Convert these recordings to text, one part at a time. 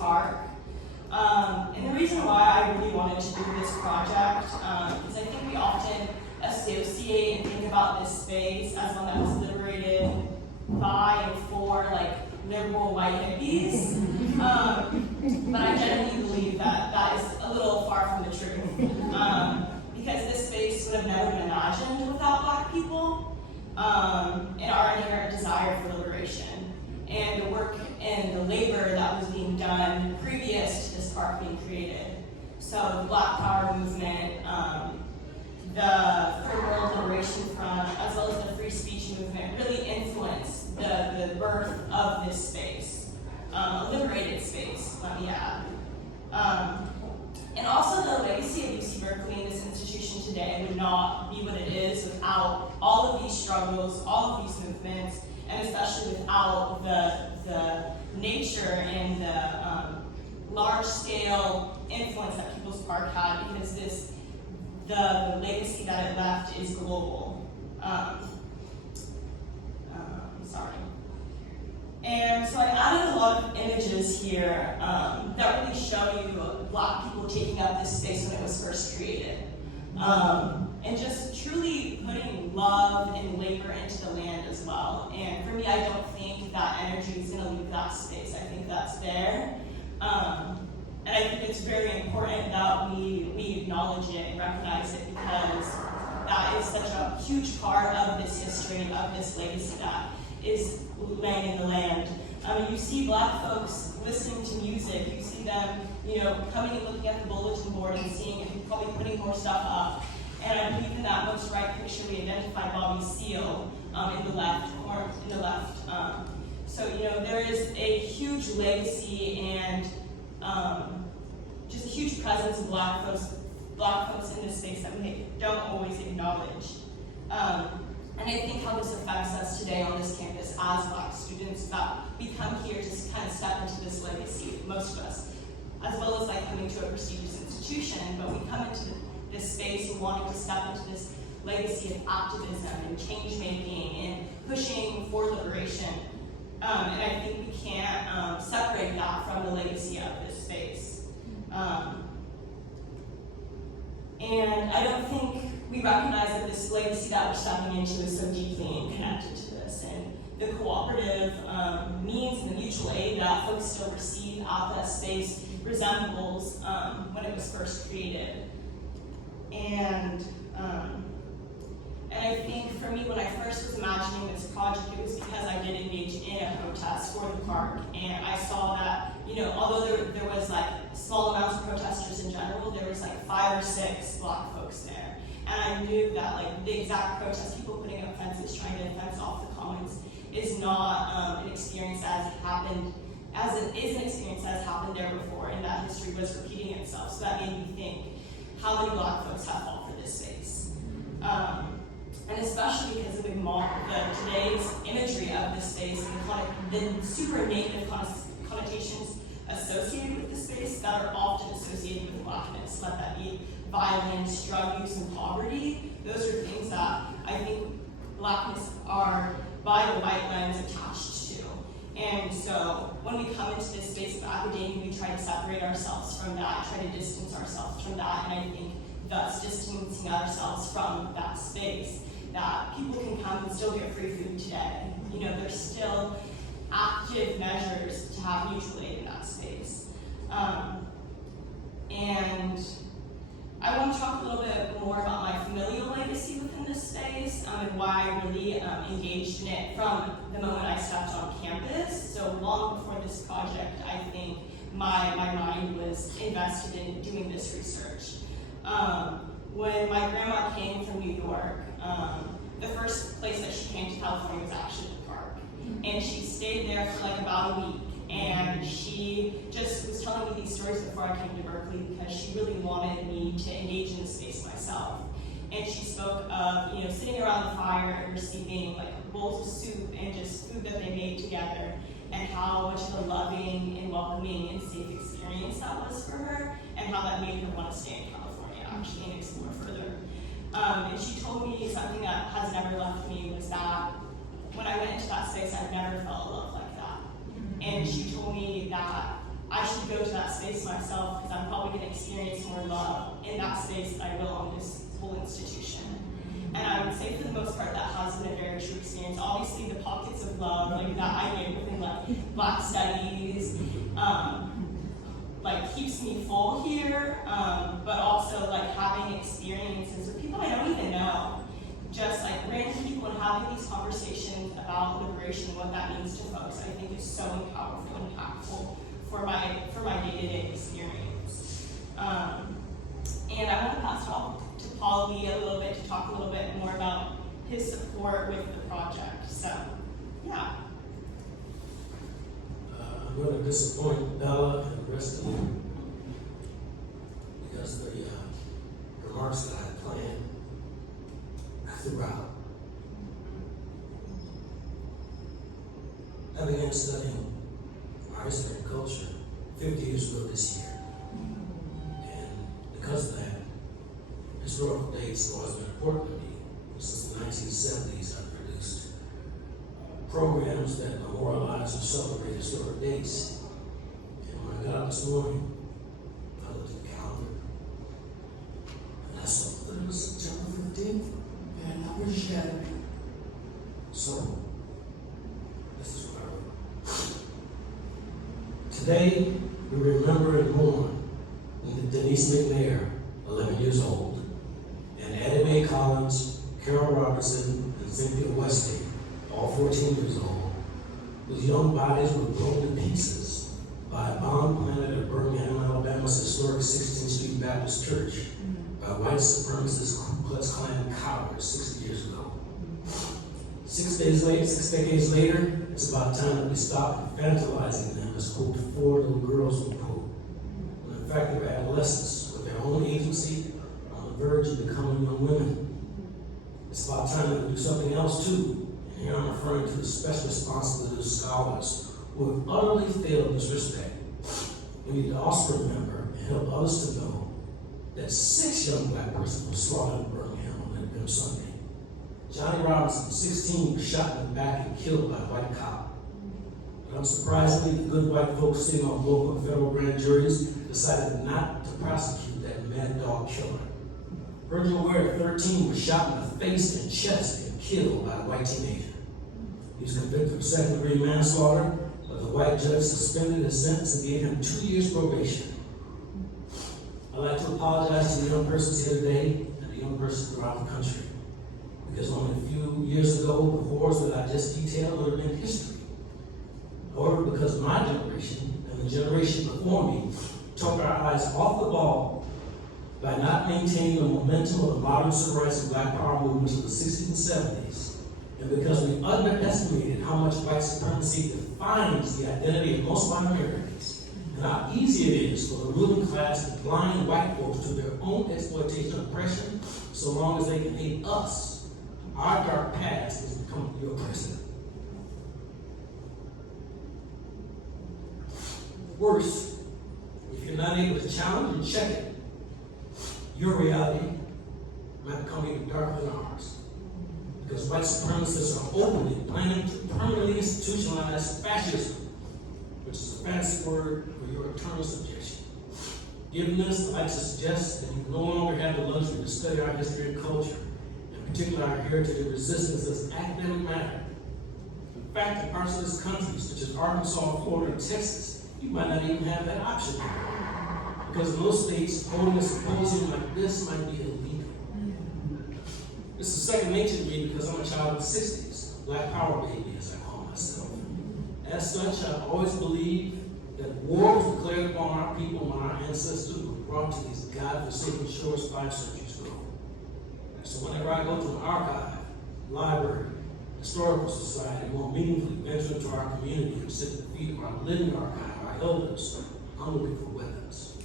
park. And the reason why I really wanted to do this project is I think we often associate and think about this space as one that was liberated by and for like liberal white hippies. But I genuinely believe that that is a little far from the truth. Because this space would have never been imagined without Black people and our inherent desire for liberation. And the work and the labor that was being done previous to this park being created. So the Black Power movement, the Third World Liberation Front, as well as the free speech movement really influenced the birth of this space, a liberated space, let me add. And also the legacy of UC Berkeley and this institution today would not be what it is without all of these struggles, all of these movements, and especially without the nature and the large-scale influence that People's Park had, because the legacy that it left is global. Sorry. And so I added a lot of images here that really show you Black people taking up this space when it was first created. And just truly putting love and labor into the land as well. And for me, I don't think that energy is going to leave that space. I think that's there. And I think it's very important that we acknowledge it and recognize it, because that is such a huge part of this history, of this legacy that is laying in the land. You see Black folks listening to music, you see them, coming and looking at the bulletin board and seeing and probably putting more stuff up. And I believe in that most right picture we identify Bobby Seale in the left. So there is a huge legacy and just a huge presence of Black folks in this space that we don't always acknowledge. And I think how this affects us today on this campus as Black students, that we come here to kind of step into this legacy, most of us, as well as like coming to a prestigious institution, but we come into this space and wanting to step into this legacy of activism and change making and pushing for liberation. And I think we can't separate that from the legacy of this space. And I don't think we recognize that this legacy that we're stepping into is so deeply connected to this. And the cooperative means and the mutual aid that folks still receive at that space resembles when it was first created. And I think for me, when I first was imagining this project, it was because I did engage in a protest for the park. And I saw that, although there was like small amounts of protesters in general, there was like 5 or 6 Black folks there. And I knew that like the exact protest, people putting up fences, trying to fence off the commons, is not an experience as happened, as it is an experience that has happened there before, and that history was repeating itself. So that made me think, how many Black folks have fought for this space? And especially because of today's imagery of this space and the super negative connotations associated with this space that are often associated with Blackness, let that be violence, drug use, and poverty. Those are things that I think Blackness are, by the white lens, attached to. And so when we come into this space of academia, we try to separate ourselves from that, try to distance ourselves from that, and I think thus distancing ourselves from that space, that people can come and still get free food today. There's still active measures to have mutual aid in that space. And I want to talk a little bit more about my familial legacy within this space and why I really engaged in it from the moment I stepped on campus. So long before this project, I think my mind was invested in doing this research. When my grandma came from New York, the first place that she came to California was actually the park. And she stayed there for like about a week. And she just was telling me these stories before I came to Berkeley because she really wanted me to engage in the space myself. And she spoke of, sitting around the fire and receiving like bowls of soup and just food that they made together, and how much of a loving and welcoming and safe experience that was for her, and how that made her want to stay in California actually and explore further. And she told me something that has never left me was that when I went into that space, I've never felt love like that. And she told me that I should go to that space myself because I'm probably going to experience more love in that space than I will in this whole institution. And I would say for the most part that has been a very true experience. Obviously the pockets of love, like that I get within like Black Studies, like keeps me full here, but also like having experiences with people I don't even know. Just like random people and having these conversations about liberation and what that means to folks, I think is so powerful and impactful for my day-to-day experience. And I want to pass it off to Paul Lee a little bit to talk a little bit more about his support with the project. So, yeah. I'm going to disappoint Bella and the rest of you because the remarks that I had planned throughout. I began studying art history and culture 50 years ago this year. And because of that, historical dates have always been important to me. Since the 1970s, I've produced programs that memorialize or celebrate historic dates. And when I got up this morning, I looked at the calendar, and I saw that it was September 15th. And I was shattering. So, this is what I wrote. Today, we remember and mourn Denise McNair, 11 years old, and Addie Mae Collins, Carol Robertson, and Cynthia Westing, all 14 years old, whose young bodies were blown to pieces by a bomb planted at Birmingham, Alabama's historic 16th Street Baptist Church by white supremacist Ku Klux Klan cowards 60 years ago. 6 decades later, it's about time that we stop infantilizing them as, quote, 4 little girls who quote. When in fact, they were adolescents with their own agency on the verge of becoming young women. It's about time that we do something else too. And here I'm referring to the special responsibility of scholars who have utterly failed this respect. We need to also remember and help others to know that 6 young black persons were slaughtered in Birmingham on that Sunday. Johnny Robinson, 16, was shot in the back and killed by a white cop. But unsurprisingly, the good white folks sitting on local and federal grand juries decided not to prosecute that mad dog killer. Virgil Ware, 13, was shot in the face and chest and killed by a white teenager. He was convicted of second-degree manslaughter, but the white judge suspended his sentence and gave him 2 years probation. I'd like to apologize to the young persons here today and the young persons throughout the country, because only a few years ago, the horrors that I just detailed would have been history. However, because my generation and the generation before me took our eyes off the ball by not maintaining the momentum of the modern civil rights and black power movements of the 60s and 70s, and because we underestimated how much white supremacy defines the identity of most white Americans, and how easy it is for the ruling class to blind white folks to their own exploitation and oppression, so long as they can hate us, our dark past has become your precedent. Worse, if you're not able to challenge and check it, your reality might become even darker than ours. Because white supremacists are openly planning to permanently institutionalize fascism, which is a fancy word for your eternal subjection. Given this, I'd like to suggest that you no longer have the luxury to study our history and culture, in particular our heritage of resistance as academic matter. In fact, in parts of this country, such as Arkansas, Florida, and Texas, you might not even have that option. Because in those states, holding a symposium like this might be illegal. This is second nature to me because I'm a child of the 60s, Black Power baby, as I call myself. As such, I've always believed that war was declared upon our people when our ancestors were brought to these God-forsaken shores 5 centuries ago. So whenever I go to an archive, library, historical society, more meaningfully venture into our community and sit at the feet of our living archive, our elders, I'm looking for weapons.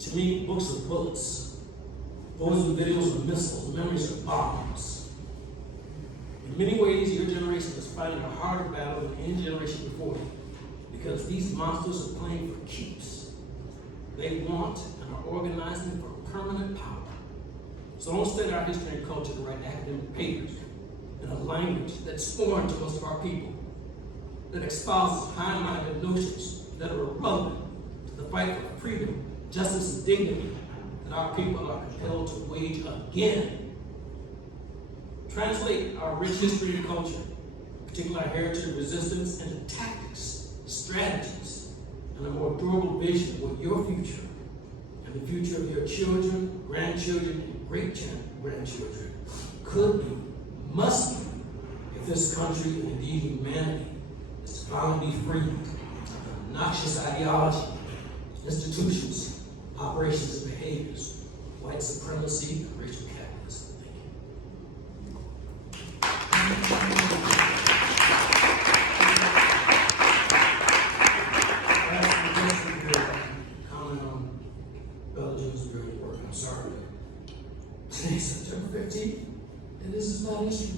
To me, books are bullets. Photos and videos of missiles, memories of bombs. In many ways, your generation is fighting a harder battle than any generation before you, because these monsters are playing for keeps. They want and are organizing for permanent power. So don't study our history and culture to write academic papers in a language that's foreign to most of our people, that espouses high-minded notions that are relevant to the fight for freedom, justice, and dignity that our people are compelled to wage again. Translate our rich history and culture, particularly our heritage of resistance, into tactics, strategies, and a more durable vision of what your future and the future of your children, grandchildren, and great-grandchildren could be, must be, if this country and indeed humanity is to finally be freed of noxious ideology, institutions, operations, and behaviors, white supremacy, and racial capitalism. Thank you. Comment on Bella Jones' brilliant work. I'm sorry. Today's September 15th, and this is not an issue.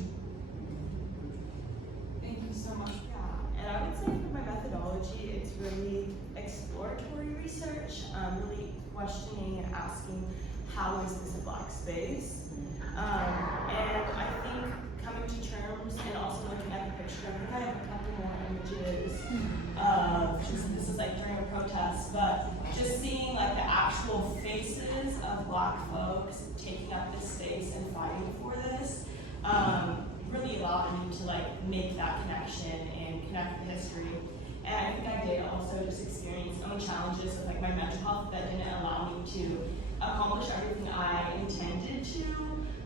Thank you so much. Yeah, and I would say for my methodology, it's really exploratory research, really questioning and asking, how is this a Black space? And I think coming to terms and also looking at the picture, I think I have a couple more images of, this is like during a protest, but just seeing like the actual faces of Black folks taking up this space and fighting for this, really allowed me to like make that connection and connect the history. And I think I did also just experience own challenges with like my mental health that didn't allow me to accomplish everything I intended to.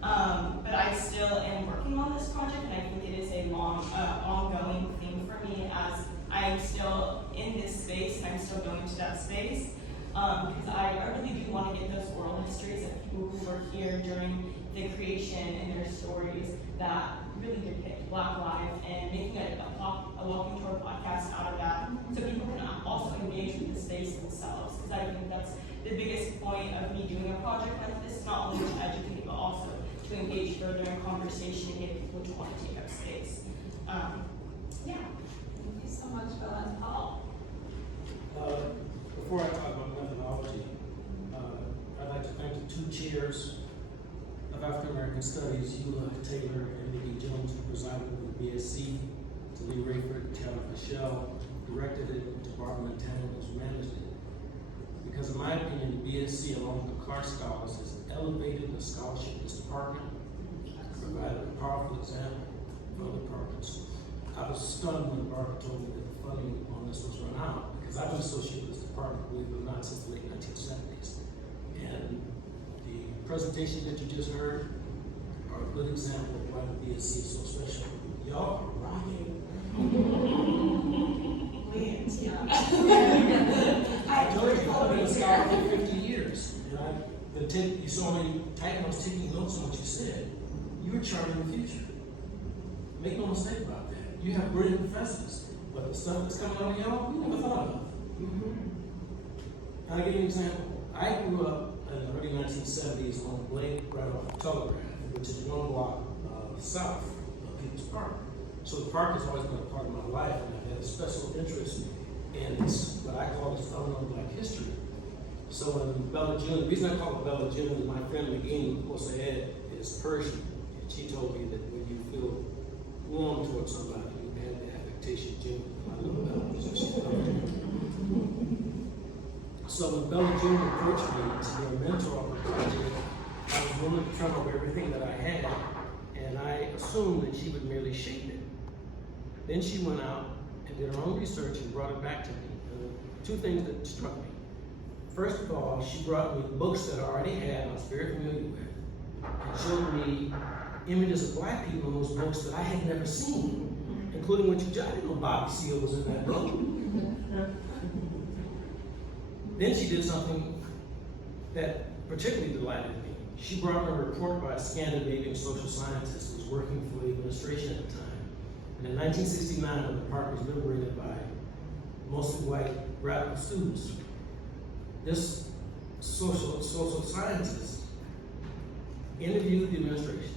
But I still am working on this project, and I think it is a long, ongoing thing for me as I am still in this space and I'm still going to that space. Because I really do want to get those oral histories of people who were here during the creation and their stories that really depict Black life, and making a walking tour podcast out of that so people can also engage with the space themselves. Because I think that's the biggest point of me doing a project like this, not only to educate but also to engage further in conversation and get people to want to take up space. Yeah. Thank you so much, Bella and Paul. Before I talk about methodology, I'd like to thank the two chairs of African American Studies, Eula Taylor and Nikki Jones, who presided over the BSC, to Lee Rayford, Taylor Michelle, directed it, and to Barbara Montana, who's managed it. Because in my opinion, the BSC, along with the Clark Scholars, has elevated the scholarship in this department, provided a powerful example for other departments. I was stunned when Barbara told me that the funding on this was run out, because I've been associated with this department, believe it or not, since the late 1970s. And the presentation that you just heard are a good example of why the BSC is so special. Y'all are rocking. I told you, I've been a scholar for 50 years, and I've been taking, you saw me typing notes, taking notes on what you said. You're charting the future. Make no mistake about that. You have brilliant professors, but the stuff that's coming out of y'all, we never thought of. I'll give you an example. I grew up in the early 1970s on Blake right off the Telegraph, which is one block south of People's Park. So the park has always been a part of my life, and I've had a special interest in what I call this unknown Black history. So when Bella June, the reason I call it Bella June is my friend McGee, of course, Ed, is Persian, and she told me that when you feel warm towards somebody, you have the affectation June. I know Bella. So when Bella June approached me to be a mentor on the project, I was willing to turn over everything that I had, and I assumed that she would merely shape it. Then she went out and did her own research and brought it back to me. Two things that struck me. First of all, she brought me books that I already had, I was very familiar with, and showed me images of Black people in those books that I had never seen, including what you just, I didn't know Bobby Seale was in that book. Then she did something that particularly delighted me. She brought me a report by a Scandinavian social scientist who was working for the administration at the time. And in 1969, when the park was liberated by mostly white radical students, this social scientist interviewed the administration,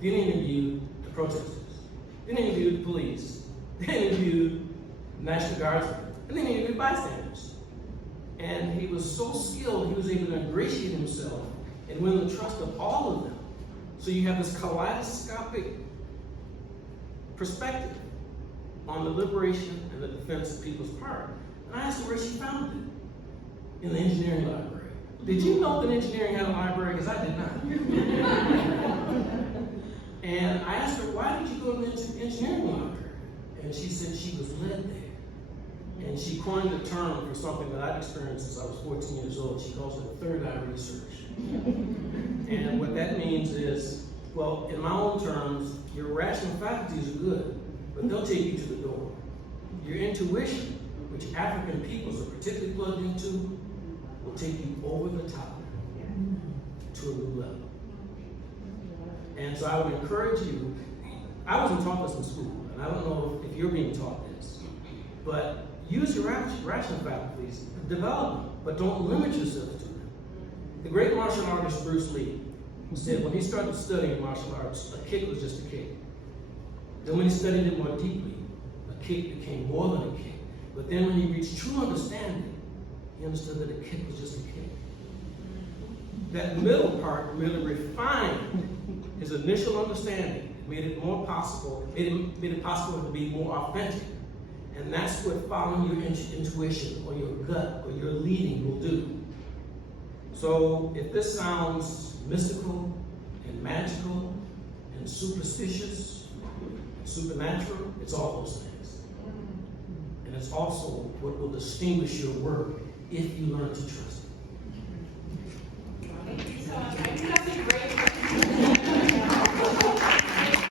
then interviewed the protesters, then interviewed the police, then interviewed National Guardsmen, and then interviewed bystanders. And he was so skilled, he was able to ingratiate himself and win the trust of all of them. So you have this kaleidoscopic perspective on the liberation and the defense of People's Park. And I asked her where she found it. In the engineering library. Did you know that engineering had a library? Because I did not. And I asked her, why did you go to the engineering library? And she said she was led there. And she coined a term for something that I'd experienced since I was 14 years old. She calls it third eye research. And what that means is, well, in my own terms, your rational faculties are good, but they'll take you to the door. Your intuition, which African peoples are particularly plugged into, will take you over the top to a new level. And so I would encourage you, I wasn't taught this in school, and I don't know if you're being taught this, but use your rational faculties, develop them, but don't limit yourself to them. The great martial artist Bruce Lee said when he started studying martial arts, a kick was just a kick. Then when he studied it more deeply, a kick became more than a kick. But then when he reached true understanding, he understood that a kick was just a kick. That middle part really refined his initial understanding. It made it more possible, made it possible to be more authentic. And that's what following your intuition or your gut or your leading will do. So if this sounds mystical and magical and superstitious and supernatural, it's all those things. And it's also what will distinguish your work if you learn to trust it.